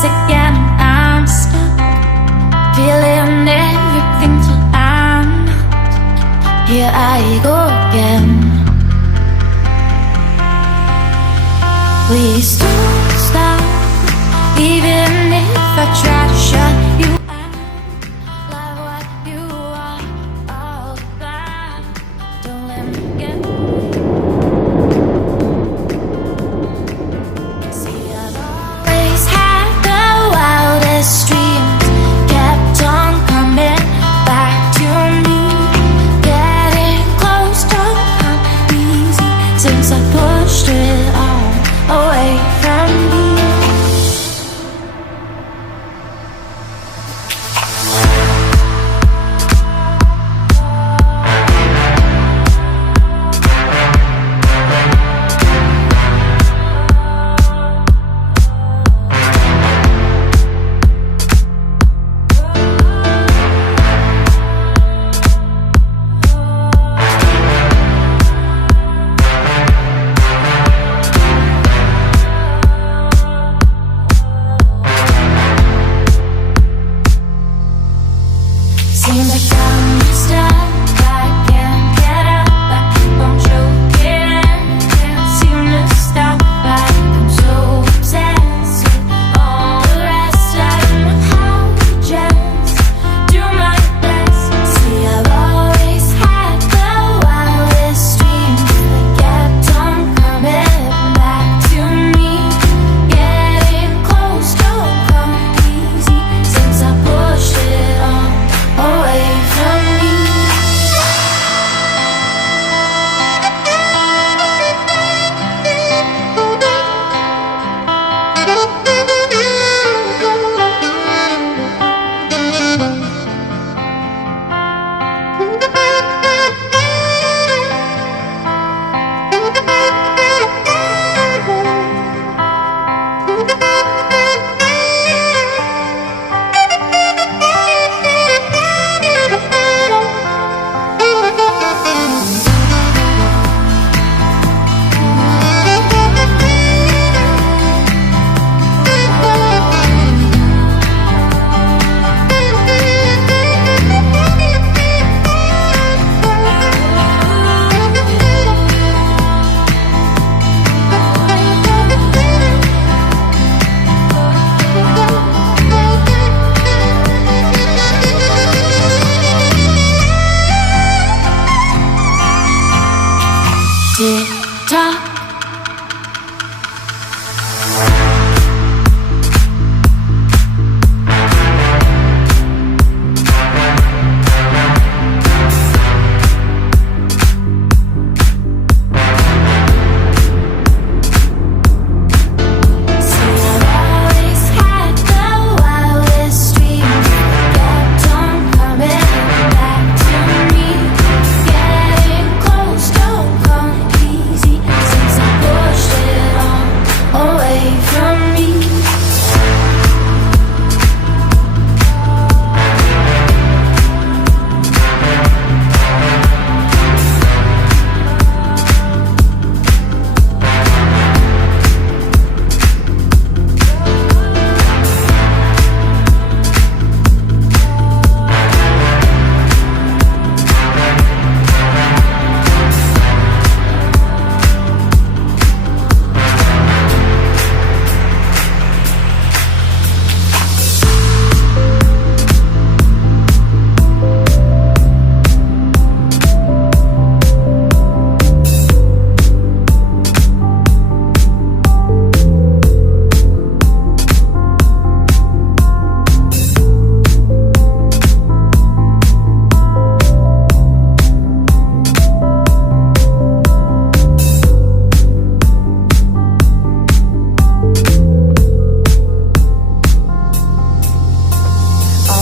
sick and I'm stuck, feeling everything till I'm not. Here I go again. Please don't stop, even if I try to shut you out. Love what you are, all blind. Don't let me get away. See, I've always had the wildest dreams, kept on coming back to me. Getting close don't come easy since I pushed it all away from me. Seems like I'm stuck, I can't get up, I keep on choking and can't seem to stop. I'm so obsessed with all the rest. I don't know how to just do my best. See, I've always had the wildest dreams that kept on coming back to me. Getting close don't come easy since I pushed it all away from me. Tick-tock.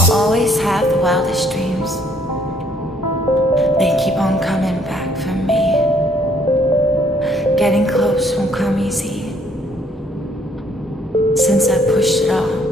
Always have the wildest dreams. They keep on coming back for me. Getting close won't come easy since I pushed it all